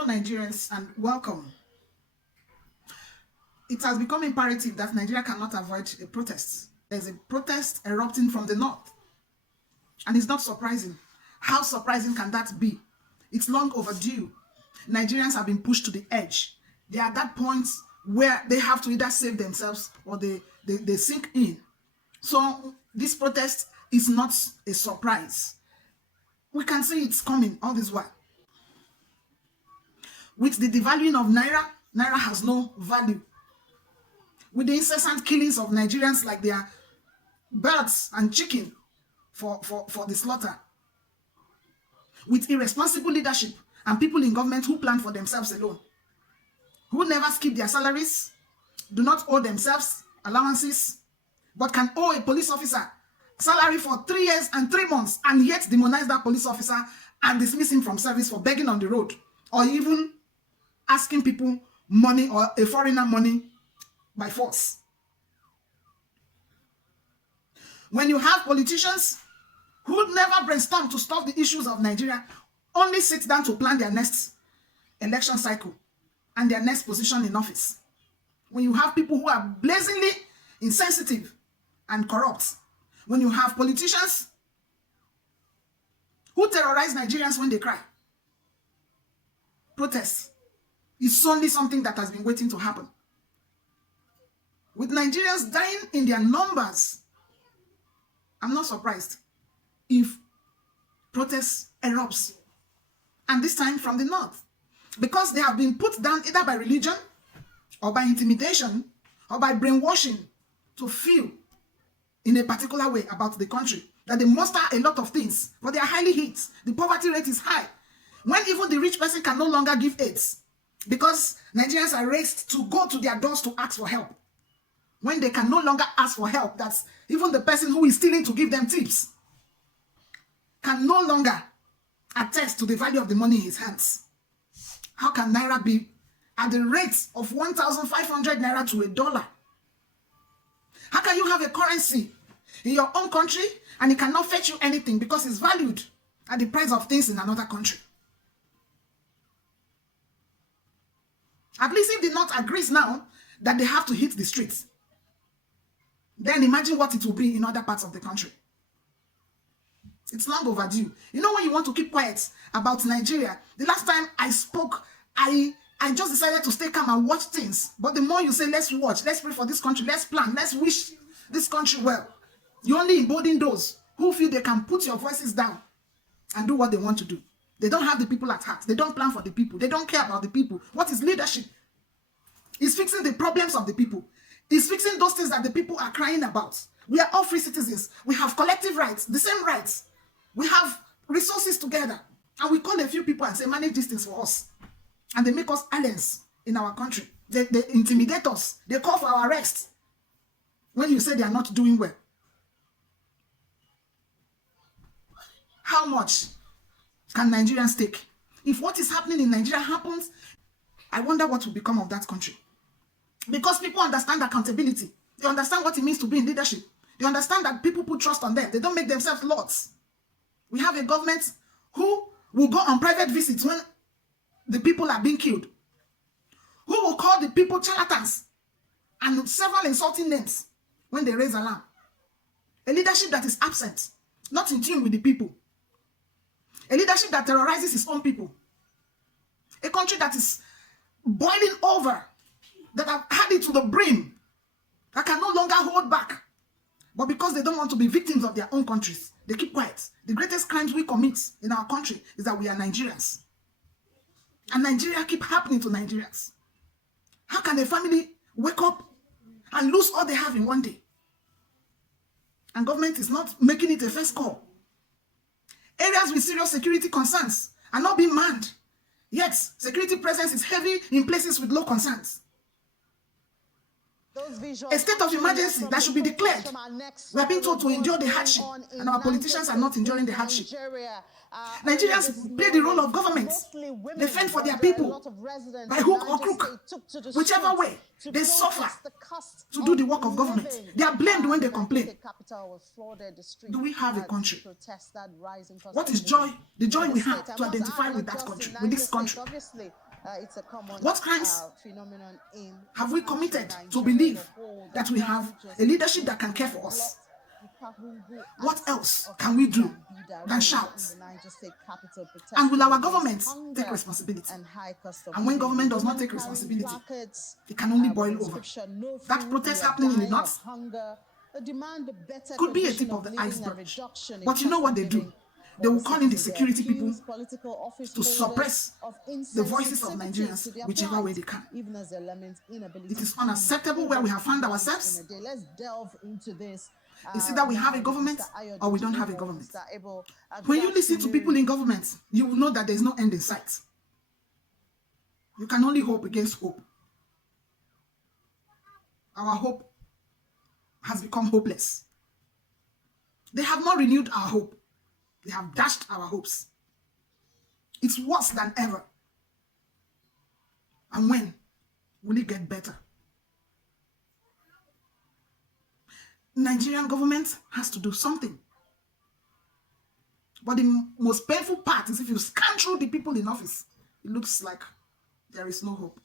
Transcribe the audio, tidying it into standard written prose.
Hello, Nigerians, and welcome. It has become imperative that Nigeria cannot avoid a protest. There's a protest erupting from the north, and it's not surprising. How surprising can that be? It's long overdue. Nigerians have been pushed to the edge. They are at that point where they have to either save themselves or they sink in. So this protest is not a surprise. We can see it's coming all this while. With the devaluing of Naira, Naira has no value. With the incessant killings of Nigerians like they are birds and chicken for the slaughter. With irresponsible leadership and people in government who plan for themselves alone. Who never skip their salaries, do not owe themselves allowances, but can owe a police officer salary for 3 years and 3 months and yet demonize that police officer and dismiss him from service for begging on the road or even asking people money or a foreigner money by force. When you have politicians who never brainstorm to stop the issues of Nigeria, only sit down to plan their next election cycle and their next position in office. When you have people who are blazingly insensitive and corrupt. When you have politicians who terrorize Nigerians when they cry. Protests is only something that has been waiting to happen. With Nigerians dying in their numbers, I'm not surprised if protests erupts, and this time from the north, because they have been put down either by religion or by intimidation or by brainwashing to feel in a particular way about the country, that they muster a lot of things, but they are highly hit. The poverty rate is high. When even the rich person can no longer give aids, because Nigerians are raised to go to their doors to ask for help. When they can no longer ask for help, that's even the person who is stealing to give them tips can no longer attest to the value of the money in his hands. How can Naira be at the rate of 1,500 Naira to $1? How can you have a currency in your own country and it cannot fetch you anything because it's valued at the price of things in another country? At least if the North agrees now that they have to hit the streets, then imagine what it will be in other parts of the country. It's long overdue. You know, when you want to keep quiet about Nigeria, the last time I spoke, I just decided to stay calm and watch things. But the more you say, let's watch, let's pray for this country, let's plan, let's wish this country well, you only embolden those who feel they can put your voices down and do what they want to do. They don't have the people at heart. They don't plan for the people. They don't care about the people. What is leadership? It's fixing the problems of the people. It's fixing those things that the people are crying about. We are all free citizens. We have collective rights, the same rights. We have resources together. And we call a few people and say, manage these things for us. And they make us aliens in our country. They intimidate us. They call for our arrest when you say they are not doing well. How much can Nigerians take? If what is happening in Nigeria happens, I wonder what will become of that country. Because people understand accountability. They understand what it means to be in leadership. They understand that people put trust on them. They don't make themselves lords. We have a government who will go on private visits when the people are being killed. Who will call the people charlatans and several insulting names when they raise alarm. A leadership that is absent, not in tune with the people. A leadership that terrorizes its own people. A country that is boiling over, that have had it to the brim, that can no longer hold back. But because they don't want to be victims of their own countries, they keep quiet. The greatest crimes we commit in our country is that we are Nigerians. And Nigeria keep happening to Nigerians. How can a family wake up and lose all they have in one day? And government is not making it a first call. Areas with serious security concerns are not being manned. Yet, security presence is heavy in places with low concerns. A state of emergency that should be declared. We are being told to endure the hardship, and our politicians are not enduring the hardship. Nigerians play the role of government. They fend for their people by hook or crook. Whichever way, they suffer to do the work of government. They are blamed when they complain. Do we have a country? What is joy? The joy we have to identify with that country, with this country. It's a common What crimes phenomenon in have we committed to believe that we have a leadership that can care for us? What else can we do than shout? And will our government take responsibility? And when government does not take responsibility, it can only boil over. That protest happening in the north could be a tip of the iceberg. But you know what they do? They will call in the security people to suppress the voices of Nigerians whichever way they can. It is unacceptable where we have found ourselves. Let's delve into this. It's either we have a government or we don't have a government. When you listen to people in government, you will know that there's no end in sight. You can only hope against hope. Our hope has become hopeless. They have not renewed our hope. They have dashed our hopes. It's worse than ever. And when will it get better? Nigerian government has to do something. But the most painful part is if you scan through the people in office, it looks like there is no hope.